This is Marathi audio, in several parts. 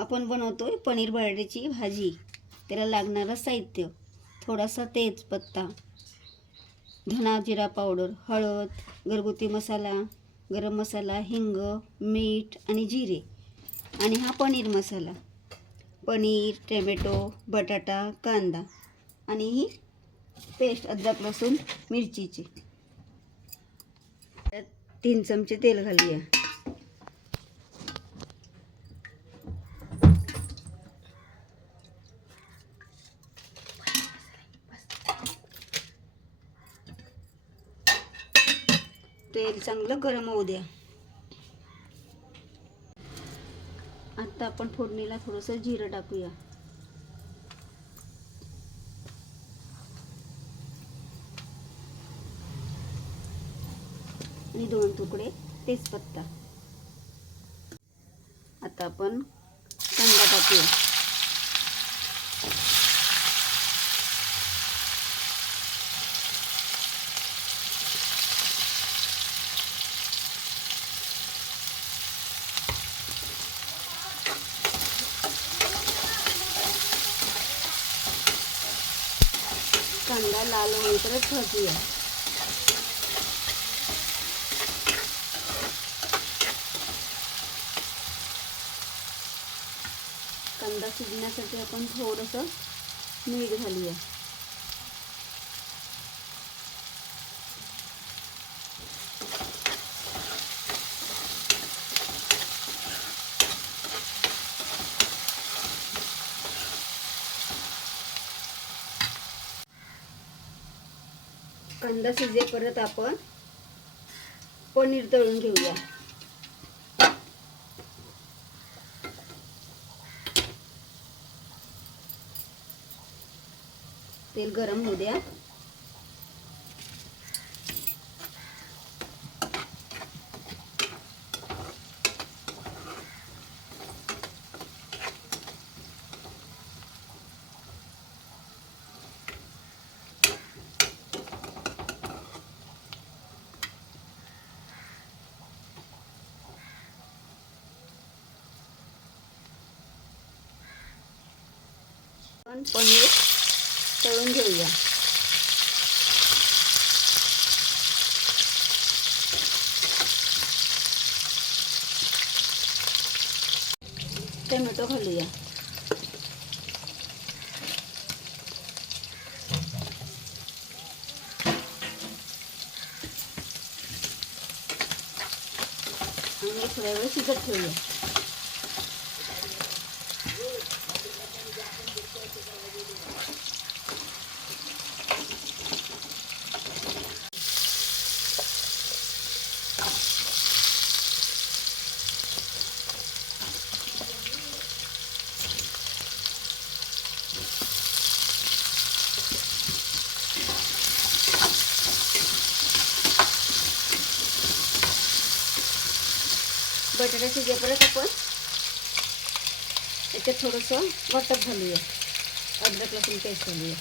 आपण बनवतोय पनीर बटाट्याची भाजी. त्याला लागणारं साहित्य. थोडासा तेजपत्ता धना जिरा पावडर हळद घरगुती मसाला गरम मसाला हिंग मीठ आणि जिरे. आणि हा पनीर मसाला. पनीर टोमॅटो बटाटा कांदा आणि ही पेस्ट अद्रक लसूण मिरचीची. त्यात तीन चमचे तेल घालूया. तेल चांगलं गरम होऊ द्या. आता आपण फोडणीला थोडंसं जिरं टाकूया. आणि दोन तुकडे तेजपत्ता. आता आपण कांदा टाकूया कांदा लाल होईपर्यंत भाजूया कांदा शिजण्यासाठी आपण थोडंसं मीठ घालूया. कांदा शिजेपर्यंत आपण पनीर तळून घेऊया. तेल गरम होऊ द्या. आपण पनीर तळून घेऊया टोमॅटो घालूया आणि थोड्या वेळ बटाटा शिजेपर्यंत आपण त्याच्यात थोडंसं वाटप घालूया. अद्रक लसूण पेस्ट घालूया.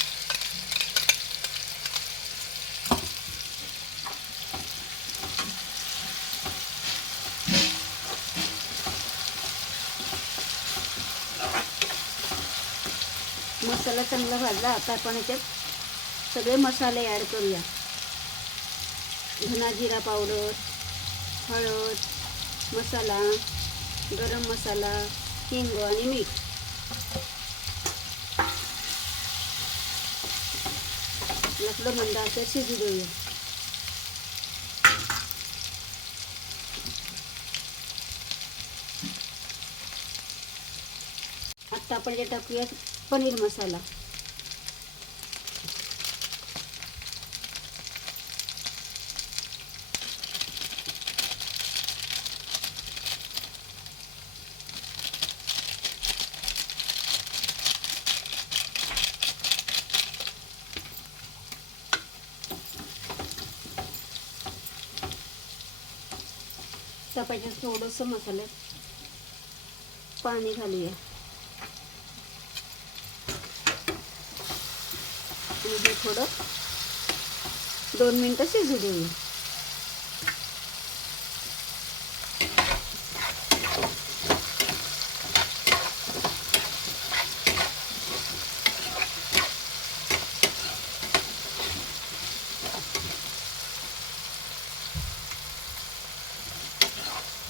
मसाला चांगला भाजला आता आपण याच्यात सगळे मसाले ॲड करूया. धना जिरा पावडर हळद. मसाला गरम मसाला हिंग आणि मीठ. आपलं मंद असं शिजू देऊया. आत्ता आपण जे टाकूया पनीर मसाला. पाहिजे थोडंसं मसाल्यात पाणी घालूया. हे थोडं दोन मिनटं शिजू देऊया.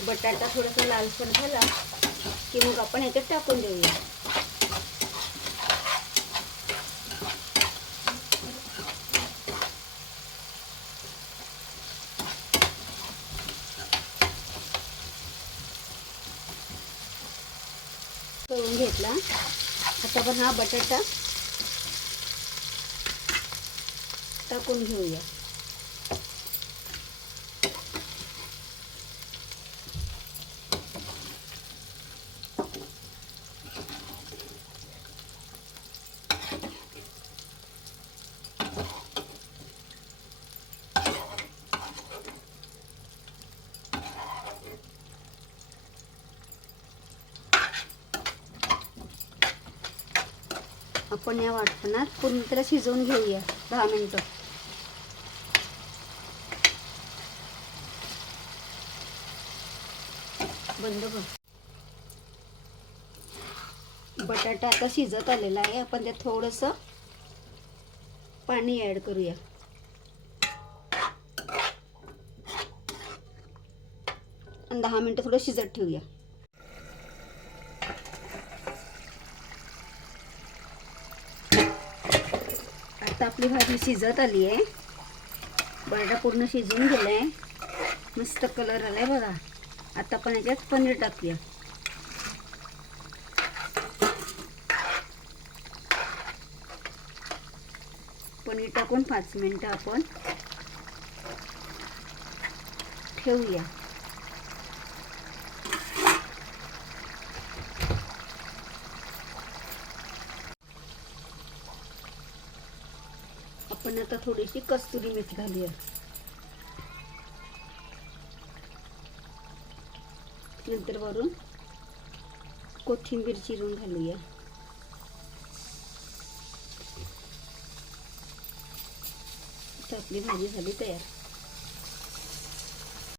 बटाटा थोडासा लालसर झाला की मग आपण ह्याच्यात टाकून देऊया. करून घेतला. आता आपण हा बटाटा टाकून घेऊया. आपण या वाटणात पूर्ण त्याला शिजवून घेऊया. दहा मिनटं. बंद कर. बटाटा आता शिजत आलेला आहे. आपण त्यात थोडंसं पाणी ॲड करूया. आणि दहा मिनटं थोडं शिजत ठेवूया. आता आपली भाजी शिजत आली आहे. बटाटा पूर्ण शिजून गेला आहे मस्त कलर आलाय बघा. आता आपण याच्यात पनीर टाकूया. पनीर टाकून पाच मिनटं आपण ठेवूया. आपण आता थोडीशी कस्तुरी मेथी घालूया नंतर वरून कोथिंबीर चिरून घालूया. भाजी तयार.